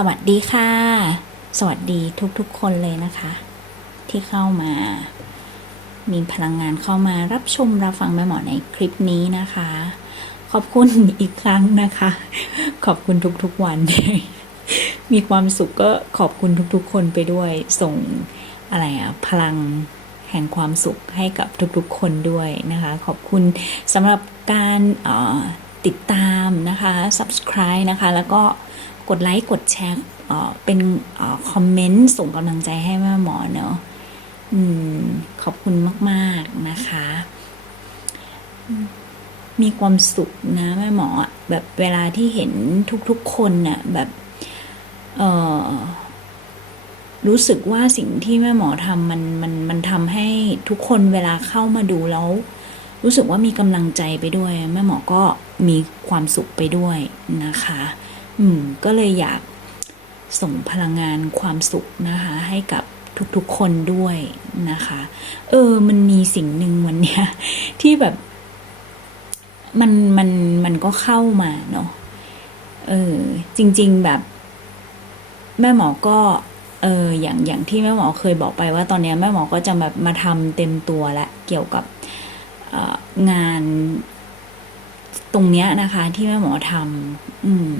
สวัสดีค่ะ สวัสดีทุกๆคนเลยนะคะ ที่เข้ามา มีพลังงานเข้ามารับชมรับฟังแม่หมอในคลิปนี้นะคะ ขอบคุณอีกครั้งนะคะ ขอบคุณทุกๆวันมีความสุขก็ขอบคุณทุกๆ คนไปด้วยส่งอะไรอะพลังแห่งความสุขให้กับทุกๆ คนด้วยนะคะ ขอบคุณสำหรับการออติดตามนะคะ subscribe นะคะ แล้วก็ กดไลค์กดแชร์เป็นอคอมเมนต์ส่งกำลังใจให้แม่หมอเนาะอขอบคุณมาก ๆ นะคะ มีความสุขนะแม่หมอ แบบเวลาที่เห็นทุก ๆ คนน่ะแบบเออรู้สึกว่าสิ่งที่แม่หมอทำมันมันมันทำให้ทุกคนเวลาเข้ามาดูแล้ว รู้สึกว่ามีกำลังใจไปด้วย แม่หมอก็มีความสุขไปด้วยนะคะ อืม ก็เลยอยากส่งพลังงานความสุขนะคะ ให้กับทุกๆคนด้วยนะคะ เออ มันมีสิ่งหนึ่งวันเนี้ย ที่แบบ มันมันมันก็เข้ามาเนาะเออ จริง ๆแบบ แม่หมอก็ เออ อย่างอย่างที่แม่หมอเคยบอกไปว่าตอนเนี้ยแม่หมอก็จะแบบมาทำเต็มตัวและเกี่ยวกับงานตรงเนี้ยนะคะ ที่แม่หมอทำอืม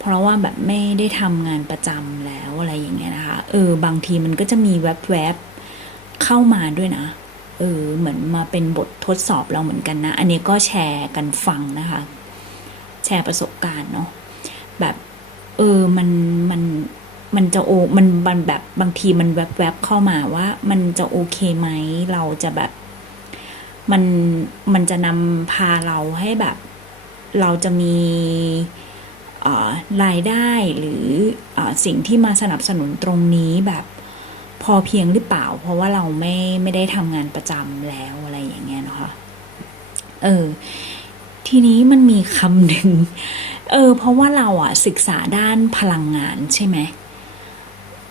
เพราะว่าแบบไม่ได้ทำงานประจำแล้วอะไรอย่างเงี้ยนะคะ เออบางทีมันก็จะมีแวบๆเข้ามาด้วยนะ เออเหมือนมาเป็นบททดสอบเราเหมือนกันนะ อันนี้ก็แชร์กันฟังนะคะ แชร์ประสบการณ์เนาะแบบเออมันมันมันจะโอมันมันแบบบางทีมันแวบๆเข้ามาว่า มันจะโอเคไหมเราจะแบบ มันมันจะนำพาเราให้แบบ เราจะมี รายได้หรืออสิ่งที่มาสนับสนุนตรงนี้แบบพอเพียงหรือเปล่า เพราะว่าเราไม่ไม่ได้ทำงานประจำแล้วอะไรอย่างเงี้ยนะคะเออทีนี้มันมีคำหนึ่งเออ เพราะว่าเราอะศึกษาด้านพลังงานใช่ไหม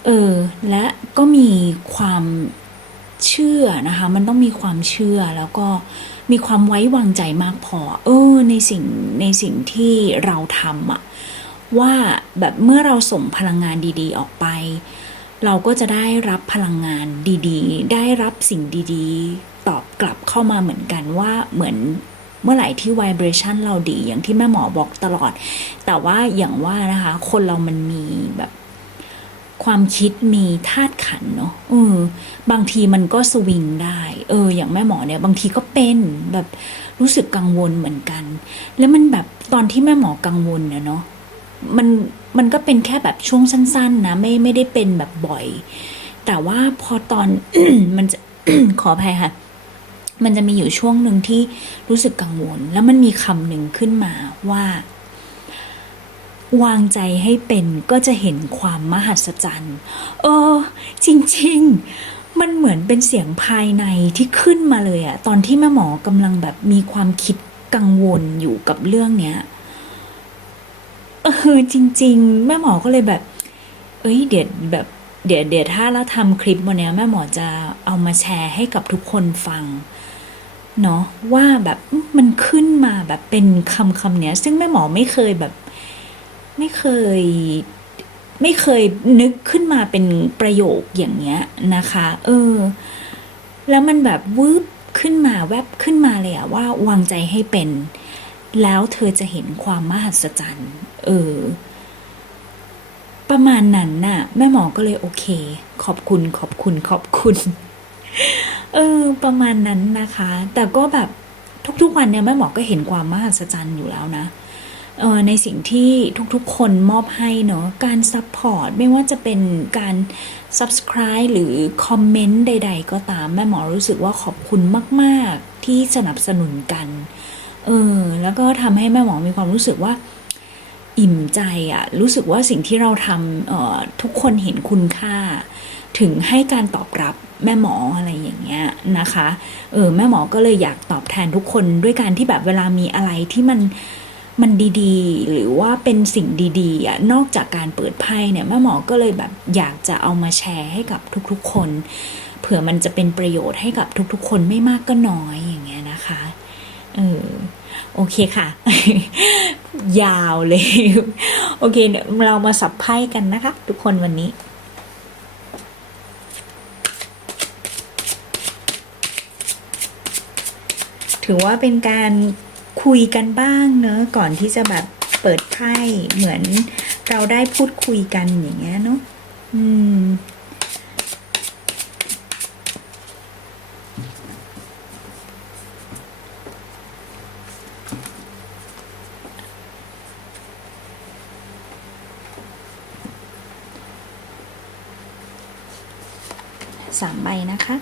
เออ และก็มีความเชื่อนะคะ มันต้องมีความเชื่อแล้วก็ มีความไว้วางใจมากพอ เออ ในสิ่งในสิ่งที่เราทำอะว่าแบบเมื่อเราส่งพลังงานดี ๆ ออกไป เราก็จะได้รับพลังงานดีๆ ได้รับสิ่งดีๆ ตอบกลับเข้ามาเหมือนกันว่าเหมือนเมื่อไหร่ที่ vibration เราดีอย่างที่แม่หมอบอกตลอด แต่ว่าอย่างว่านะคะ คนเรามันมีแบบ ความคิดมีธาตุขันเนาะเออบางทีมันก็สวิงได้ เออ อย่างแม่หมอเนี่ยบางทีก็เป็นแบบรู้สึกกังวลเหมือนกัน แล้วมันแบบตอนที่แม่หมอกังวลเนี่ยเนาะมันมันก็เป็นแค่แบบช่วงสั้น ๆ นะ ไม่ไม่ได้เป็นแบบบ่อย แต่ว่าพอตอนมันจะขออภัยค่ะมันจะมีอยู่ช่วงหนึ่งที่รู้สึกกังวล แล้วมันมีคำหนึ่งขึ้นมาว่า วางใจให้เป็นก็จะเห็นความมหัศจรรย์เออ จริง ๆ มันเหมือนเป็นเสียงภายในที่ขึ้นมาเลยอะตอนที่แม่หมอกำลังแบบมีความคิดกังวลอยู่กับเรื่องเนี้ยเออจริง ๆ แม่หมอก็เลยแบบ เอ้ยเดี๋ยวแบบเดี๋ยวเดี๋ยวถ้าเราทำคลิปวันนี้แม่หมอจะเอามาแชร์ให้กับทุกคนฟังเนาะว่าแบบมันขึ้นมาแบบเป็นคำคำเนี้ย ซึ่งแม่หมอไม่เคยแบบ ไม่เคยไม่เคยนึกขึ้นมาเป็นประโยคอย่างเงี้ยนะคะ เออ แล้วมันแบบวืบขึ้นมาแวบขึ้นมาเลยอะว่าวางใจให้เป็น แล้วเธอจะเห็นความมหัศจรรย์เออ ประมาณนั้นน่ะ แม่หมอก็เลยโอเค ขอบคุณขอบคุณขอบคุณ เออ ประมาณนั้นนะคะ แต่ก็แบบทุกๆวันเนี่ยแม่หมอก็เห็นความมหัศจรรย์อยู่แล้วนะ ในสิ่งที่ทุกๆ คนมอบให้เนาะการซัพพอร์ตไม่ว่าจะเป็นการ subscribe หรือคอมเมนต์ใด ๆ ก็ตามแม่หมอรู้สึกว่าขอบคุณมากๆที่สนับสนุนกันเออแล้วก็ทำให้แม่หมอมีความรู้สึกว่าอิ่มใจอะรู้สึกว่าสิ่งที่เราทำเอ่อทุกคนเห็นคุณค่า ถึงให้การตอบรับแม่หมออะไรอย่างเงี้ยนะคะเออแม่หมอก็เลยอยากตอบแทนทุกคนด้วยการที่แบบเวลามีอะไรที่มัน มันดีๆ หรือว่าเป็นสิ่งดีๆอะนอกจากการเปิดไพ่เนี่ยแม่หมอก็เลยแบบอยากจะเอามาแชร์ให้กับทุกๆ คน เผื่อมันจะเป็นประโยชน์ให้กับทุกๆ คนไม่มากก็น้อยอย่างเงี้ยนะคะเออโอเคค่ะ ยาวเลย โอเคเดี๋ยเรามาสับไพ่กันนะคะ ทุกคนวันนี้ถือว่าเป็นการ คุยกันบ้างเนอะก่อนที่จะแบบเปิดไพ่เหมือนเราได้พูดคุยกันอย่างเงี้ยเนอะอืมสามใบนะคะ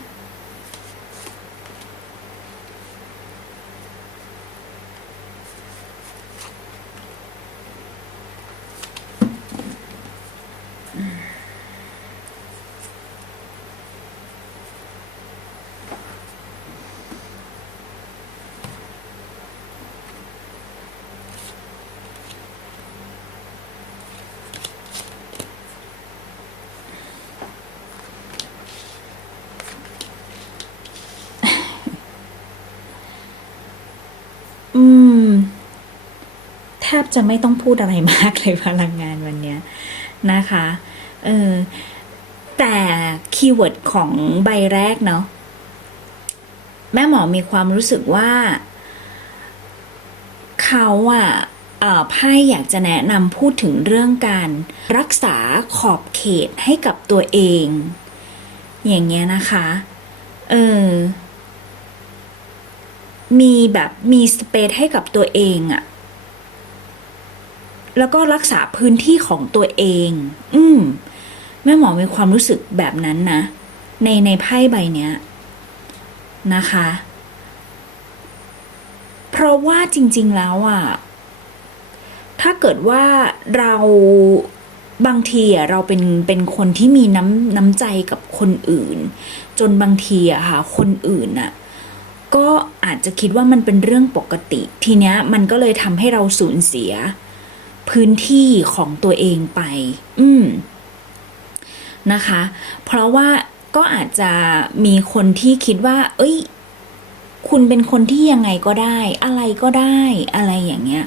อืม แทบจะไม่ต้องพูดอะไรมากเลยพลังงานวันเนี้ยนะคะเออแต่คีย์เวิร์ดของใบแรกเนาะแม่หมอมีความรู้สึกว่า เขาอะเอ่อไพ่อยากจะแนะนำพูดถึงเรื่องการรักษาขอบเขตให้กับตัวเอง อย่างเงี้ยนะคะ เออ มีแบบมีสเปซให้กับตัวเองอะ แล้วก็รักษาพื้นที่ของตัวเอง อืมแม่หมอมีความรู้สึกแบบนั้นนะ ในในไพ่ใบเนี้ยนะคะ เพราะว่าจริง ๆแล้วอะถ้าเกิดว่าเราบางทีอะเราเป็นเป็นคนที่มีน้ำน้ำใจกับคนอื่น จนบางทีอะค่ะคนอื่นอะก็อาจจะคิดว่ามันเป็นเรื่องปกติ ทีเนี้ยมันก็เลยทำให้เราสูญเสีย พื้นที่ของตัวเองไป อืมนะคะ เพราะว่าก็อาจจะมีคนที่คิดว่า เอ้ย คุณเป็นคนที่ยังไงก็ได้ อะไรก็ได้อะไรอย่างเงี้ย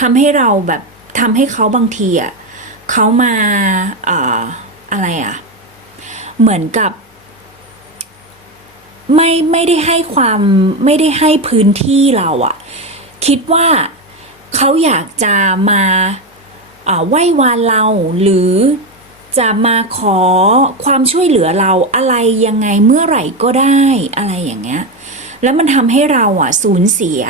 ทำให้เราแบบทำให้เขาบางทีอะเขามาเอ่ออะไรอะ เหมือนกับ ไม่ไม่ได้ให้ความไม่ได้ให้พื้นที่เราอะ คิดว่า เขาอยากจะมาไหว้วานเราหรือจะมาขอความช่วยเหลือเราอะไรยังไงเมื่อไหร่ก็ได้อะไรอย่างเงี้ย แล้วมันทำให้เราอะสูญเสีย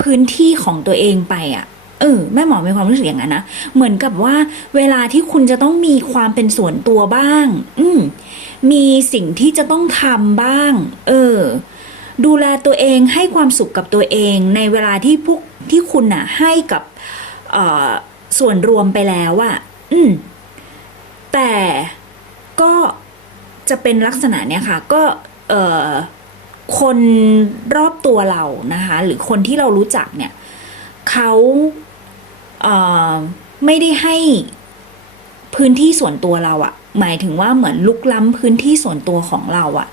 พื้นที่ของตัวเองไปอะเออแม่หมอมีความรู้สึกอย่างนั้นนะเหมือนกับว่าเวลาที่คุณจะต้องมีความเป็นส่วนตัวบ้าง อืมมีสิ่งที่จะต้องทำบ้าง เออ ดูแลตัวเองให้ความสุขกับตัวเอง ในเวลาที่พวกที่คุณน่ะให้กับส่วนรวมไปแล้วอะอืม แต่ก็จะเป็นลักษณะเนี้ยค่ะ ก็เออคนรอบตัวเรานะคะ หรือคนที่เรารู้จักเนี่ยเขาเออไม่ได้ให้พื้นที่ส่วนตัวเราอะหมายถึงว่าเหมือนลุกล้ำพื้นที่ส่วนตัวของเราอะ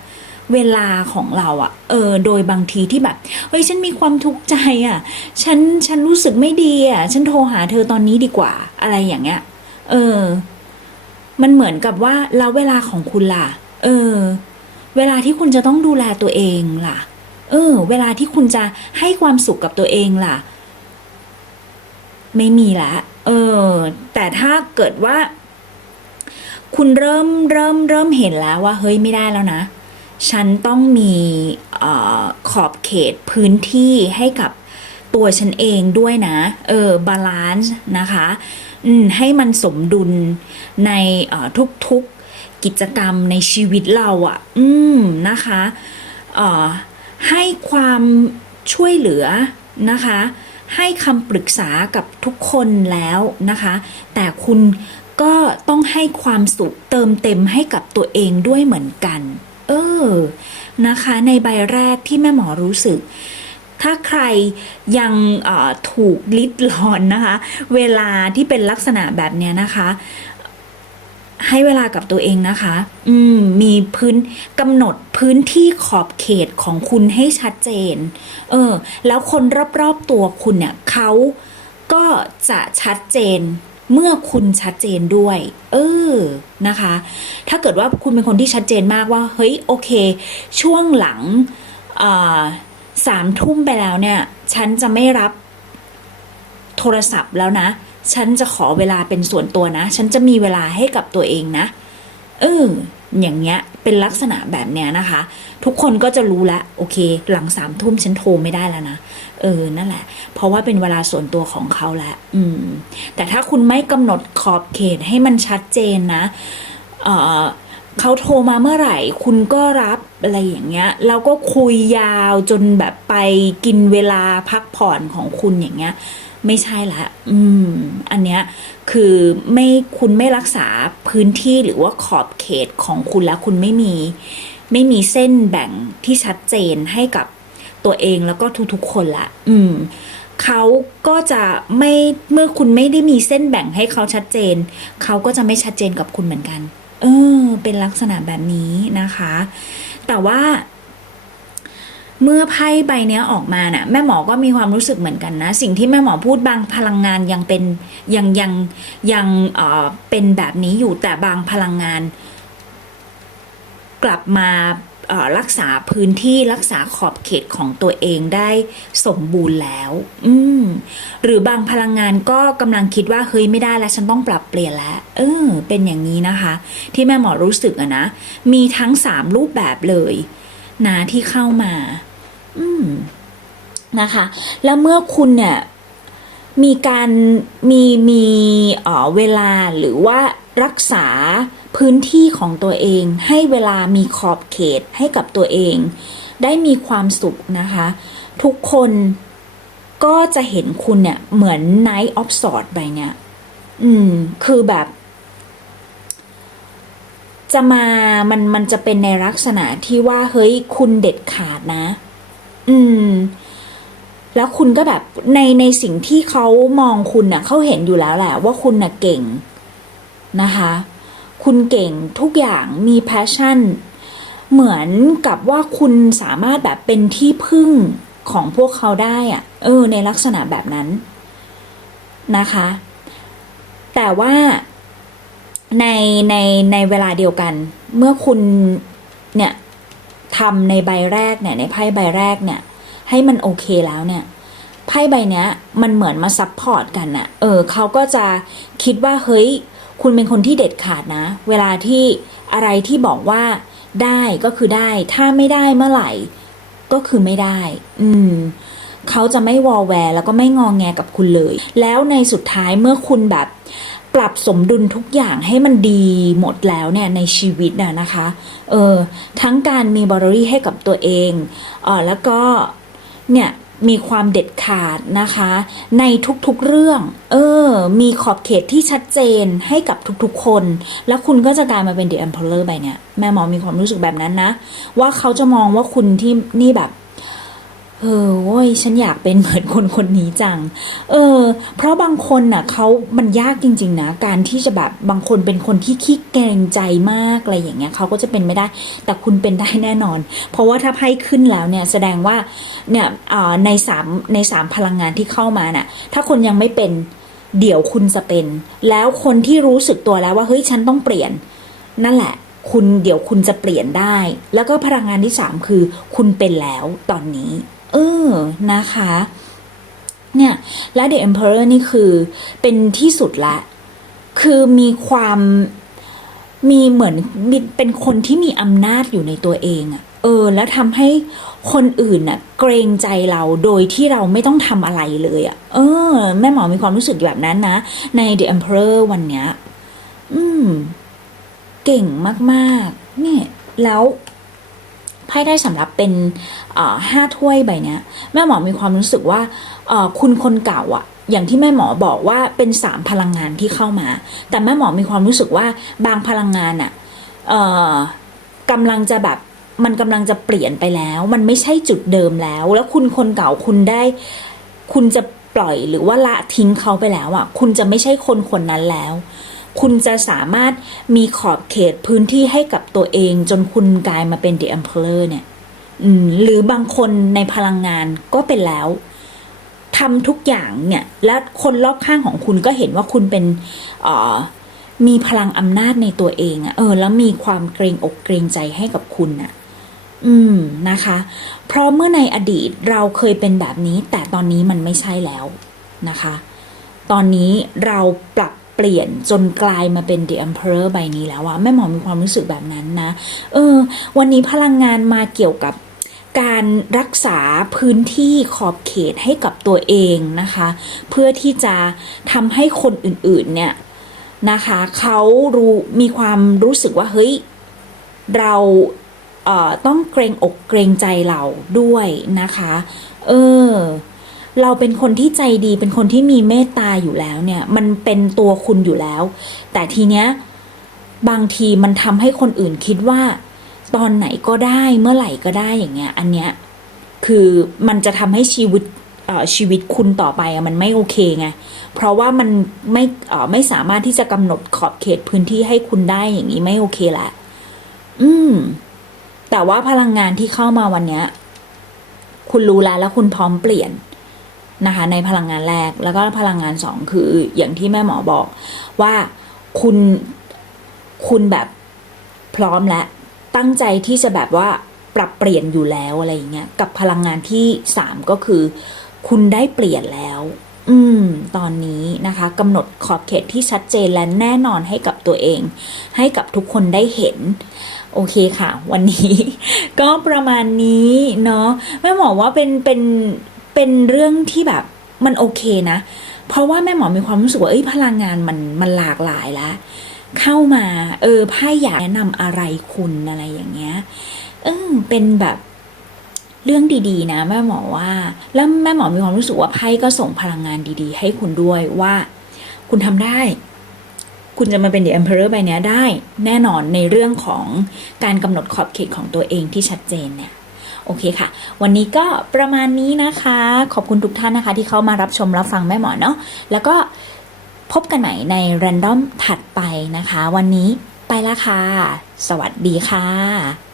เวลาของเราอะเออ โดยบางทีที่แบบ เฮ้ย ฉันมีความทุกข์ใจอะฉัน ฉันรู้สึกไม่ดีอะฉันโทรหาเธอตอนนี้ดีกว่า อะไรอย่างเงี้ย เออ มันเหมือนกับว่าแล้วเวลาของคุณล่ะ เออ เวลาที่คุณจะต้องดูแลตัวเองล่ะ เออ เวลาที่คุณจะให้ความสุขกับตัวเองล่ะ ไม่มีละ เออ แต่ถ้าเกิดว่า คุณเริ่ม เริ่ม เริ่มเห็นแล้วว่า เฮ้ย ไม่ได้แล้วนะ ฉันต้องมีออขอบเขตพื้นที่ให้กับตัวฉันเองด้วยนะ เออบาลานซ์นะคะให้มันสมดุลในออทุกๆกิจกรรมในชีวิตเราอะ่ะ อืมนะคะออให้ความช่วยเหลือนะคะ ให้คำปรึกษากับทุกคนแล้วนะคะ แต่คุณก็ต้องให้ความสุขเติมเต็มให้กับตัวเองด้วยเหมือนกัน เออนะคะในใบแรกที่แม่หมอรู้สึก ถ้าใครยังถูกลิดรอนนะคะ เวลาที่เป็นลักษณะแบบเนี้ยนะคะให้เวลากับตัวเองนะคะ อืม มีพื้นกำหนดพื้นที่ขอบเขตของคุณให้ชัดเจน เออ แล้วคนรอบๆตัวคุณเนี่ยเขาก็จะชัดเจน เมื่อคุณชัดเจนด้วย เออนะคะ ถ้าเกิดว่าคุณเป็นคนที่ชัดเจนมากว่า เฮ้ยโอเค ช่วงหลังสามทุ่มไปแล้วเนี่ย ฉันจะไม่รับโทรศัพท์แล้วนะ ฉันจะขอเวลาเป็นส่วนตัวนะ ฉันจะมีเวลาให้กับตัวเองนะ เอออย่างเงี้ยเป็นลักษณะแบบเนี้ยนะคะ ทุกคนก็จะรู้แล้วโอเค หลังสามทุ่มฉันโทรไม่ได้แล้วนะเออนั่นแหละ เพราะว่าเป็นเวลาส่วนตัวของเขาแล้วอืม แต่ถ้าคุณไม่กำหนดขอบเขตให้มันชัดเจนนะเออเขาโทรมาเมื่อไหร่ คุณก็รับอะไรอย่างเงี้ยแล้วก็คุยยาวจนแบบไปกินเวลาพักผ่อนของคุณอย่างเงี้ย ไม่ใช่ละ อืม อันเนี้ยคือไม่คุณไม่รักษาพื้นที่หรือว่าขอบเขตของคุณแล้วคุณไม่มี ไม่มีเส้นแบ่งที่ชัดเจนให้กับตัวเองแล้วก็ทุกๆคนละ อืมเขาก็จะไม่เมื่อคุณไม่ได้มีเส้นแบ่งให้เขาชัดเจน เขาก็จะไม่ชัดเจนกับคุณเหมือนกัน เออ เป็นลักษณะแบบนี้นะคะ แต่ว่า เมื่อไพ่ใบเนี้ยออกมาน่ะแม่หมอก็มีความรู้สึกเหมือนกันนะ สิ่งที่แม่หมอพูดบางพลังงานยังเป็นยังยังยังเออเป็นแบบนี้อยู่แต่บางพลังงาน กลับมาเออรักษาพื้นที่รักษาขอบเขตของตัวเองได้สมบูรณ์แล้ว อืมหรือบางพลังงานก็กำลังคิดว่าเฮ้ยไม่ได้แล้วฉันต้องปรับเปลี่ยนแล้ว เออ เป็นอย่างนี้นะคะ ที่แม่หมอรู้สึกอะนะ มีทั้งสามรูปแบบเลย นะที่เข้ามา อืมนะคะ แล้วเมื่อคุณเนี่ยมีการมีมีเออเวลาหรือว่ารักษาพื้นที่ของตัวเอง ให้เวลามีขอบเขตให้กับตัวเอง ได้มีความสุขนะคะ ทุกคนก็จะเห็นคุณเนี่ยเหมือน Night of Swords ไปเนี่ย อืม คือแบบ จะมามันมันจะเป็นในลักษณะที่ว่าเฮ้ยคุณเด็ดขาดนะ อืม แล้วคุณก็แบบในในสิ่งที่เขามองคุณน่ะเขาเห็นอยู่แล้วแหละว่าคุณน่ะเก่งนะคะ คุณเก่งทุกอย่างมีแพชชั่น เหมือนกับว่าคุณสามารถแบบเป็นที่พึ่งของพวกเขาได้อะเออ ในลักษณะแบบนั้นนะคะ แต่ว่า ในในในเวลาเดียวกัน เมื่อคุณเนี่ยทำในใบแรกเนี่ยในไพ่ใบแรกเนี่ย ให้มันโอเคแล้วเนี่ยไพ่ใบเนี้ย มันเหมือนมาซับพอร์ตกันน่ะเออเขาก็จะคิดว่าเฮ้ย คุณเป็นคนที่เด็ดขาดนะ เวลาที่อะไรที่บอกว่าได้ก็คือได้ ถ้าไม่ได้เมื่อไหร่ ก็คือไม่ได้ อืมเขาจะไม่วอลแวร์แล้วก็ไม่งองแงกับคุณเลย แล้วในสุดท้ายเมื่อคุณแบบ ปรับสมดุลทุกอย่างให้มันดีหมดแล้วเนี่ยในชีวิตน่ะนะคะเออทั้งการมีบอรรี่ให้กับตัวเองเออแล้วก็เนี่ยมีความเด็ดขาดนะคะ ในทุกๆเรื่อง เออ มีขอบเขตที่ชัดเจนให้กับทุกๆคน แล้วคุณก็จะกลายมาเป็น The Emperor ไปเนี่ย แม่หมอมีความรู้สึกแบบนั้นนะ ว่าเขาจะมองว่าคุณที่นี่แบบ เออโว้ยฉันอยากเป็นเหมือนคนคนนี้จัง เออ เพราะบางคนน่ะเขามันยากจริง ๆ นะ การที่จะแบบบางคนเป็นคนที่ขี้เกรงใจมากอะไรอย่างเงี้ยเขาก็จะเป็นไม่ได้ แต่คุณเป็นได้แน่นอน เพราะว่าถ้าไพ่ขึ้นแล้วเนี่ยแสดงว่าเนี่ยอ่าในสามในสามพลังงานที่เข้ามาน่ะ ถ้าคนยังไม่เป็นเดี๋ยวคุณจะเป็น แล้วคนที่รู้สึกตัวแล้วว่าเฮ้ยฉันต้องเปลี่ยน นั่นแหละคุณเดี๋ยวคุณจะเปลี่ยนได้ แล้วก็พลังงานที่สามคือ คุณเป็นแล้วตอนนี้ เออนะคะเนี่ยและ The Emperor นี่คือเป็นที่สุดละ คือมีความมีเหมือนมีเป็นคนที่มีอำนาจอยู่ในตัวเองอะเออ แล้วทำให้คนอื่นน่ะ เกรงใจเราโดยที่เราไม่ต้องทำอะไรเลยอะเออ แม่หมอมีความรู้สึกแบบนั้นนะ ใน The Emperor วันเนี้ย อืม เก่งมาก ๆ เนี่ย แล้ว ไพ่ได้สำหรับเป็นห้าถ้วยใบเนี้ยแม่หมอมีความรู้สึกว่าคุณคนเก่าอะอย่างที่แม่หมอบอกว่าเป็นสามพลังงานที่เข้ามา แต่แม่หมอมีความรู้สึกว่าบางพลังงานอะเอ่อกำลังจะแบบมันกำลังจะเปลี่ยนไปแล้ว มันไม่ใช่จุดเดิมแล้ว แล้วคุณคนเก่าคุณได้ คุณจะปล่อยหรือว่าละทิ้งเขาไปแล้วอะคุณจะไม่ใช่คนคนนั้นแล้ว คุณจะสามารถมีขอบเขตพื้นที่ให้กับตัวเอง จนคุณกลายมาเป็น The Emperor เนี่ยอืมหรือบางคนในพลังงานก็เป็นแล้วทำทุกอย่างเนี่ย และคนรอบข้างของคุณก็เห็นว่าคุณเป็นอ่อมีพลังอำนาจในตัวเองอะเออ แล้วมีความเกรงอกเกรงใจให้กับคุณอะอืมนะคะ เพราะเมื่อในอดีตเราเคยเป็นแบบนี้ แต่ตอนนี้มันไม่ใช่แล้วนะคะ ตอนนี้เราปรับ เปลี่ยนจนกลายมาเป็น The Emperor ใบนี้แล้วอะแม่หมอมีความรู้สึกแบบนั้นนะ เออ วันนี้พลังงานมาเกี่ยวกับการรักษาพื้นที่ขอบเขตให้กับตัวเองนะคะ เพื่อที่จะทำให้คนอื่นๆเนี่ยนะคะเขารู้มีความรู้สึกว่าเฮ้ยเราเอ่อต้องเกรงอกเกรงใจเราด้วยนะคะ เออ เราเป็นคนที่ใจดีเป็นคนที่มีเมตตาอยู่แล้วเนี่ย มันเป็นตัวคุณอยู่แล้ว แต่ทีเนี้ยบางทีมันทำให้คนอื่นคิดว่า ตอนไหนก็ได้เมื่อไหร่ก็ได้อย่างเงี้ย อันเนี้ยคือมันจะทำให้ชีวิตชีวิตคุณต่อไปมันไม่โอเคไง เพราะว่ามันไม่ไม่สามารถที่จะกำหนดขอบเขตพื้นที่ให้คุณได้อย่างนี้ไม่โอเคแหละ อืม แต่ว่าพลังงานที่เข้ามาวันเนี้ย คุณรู้แล้วแล้วคุณพร้อมเปลี่ยน นะคะในพลังงานแรกแล้วก็พลังงานสองคืออย่างที่แม่หมอบอกว่าคุณคุณแบบพร้อมแล้วตั้งใจที่จะแบบว่าปรับเปลี่ยนอยู่แล้วอะไรอย่างเงี้ยกับพลังงานที่สามก็คือ คุณได้เปลี่ยนแล้ว อืม ตอนนี้นะคะกำหนดขอบเขตที่ชัดเจนและแน่นอนให้กับตัวเอง ให้กับทุกคนได้เห็นโอเคค่ะ วันนี้ ก็ประมาณนี้เนาะแม่หมอว่าเป็นเป็น เป็นเรื่องที่แบบมันโอเคนะ เพราะว่าแม่หมอมีความรู้สึกว่าเอ้ยพลังงานมันมันหลากหลายแล้วเข้ามา เออไพ่อยากแนะนำอะไรคุณอะไรอย่างเงี้ยเออเป็นแบบเรื่องดีๆ นะ แม่หมอว่า แล้วแม่หมอมีความรู้สึกว่าไพ่ก็ส่งพลังงานดีๆ ให้คุณด้วยว่า คุณทำได้ คุณจะมาเป็น The Emperor ใบเนี้ยได้ แน่นอนในเรื่องของการกำหนดขอบเขตของตัวเองที่ชัดเจนเนี่ย โอเคค่ะ วันนี้ก็ประมาณนี้นะคะ ขอบคุณทุกท่านนะคะ ที่เข้ามารับชมรับฟังแม่หมอเนาะแล้วก็พบกันใหม่ในรันด้อมถัดไปนะคะ วันนี้ไปละค่ะ สวัสดีค่ะ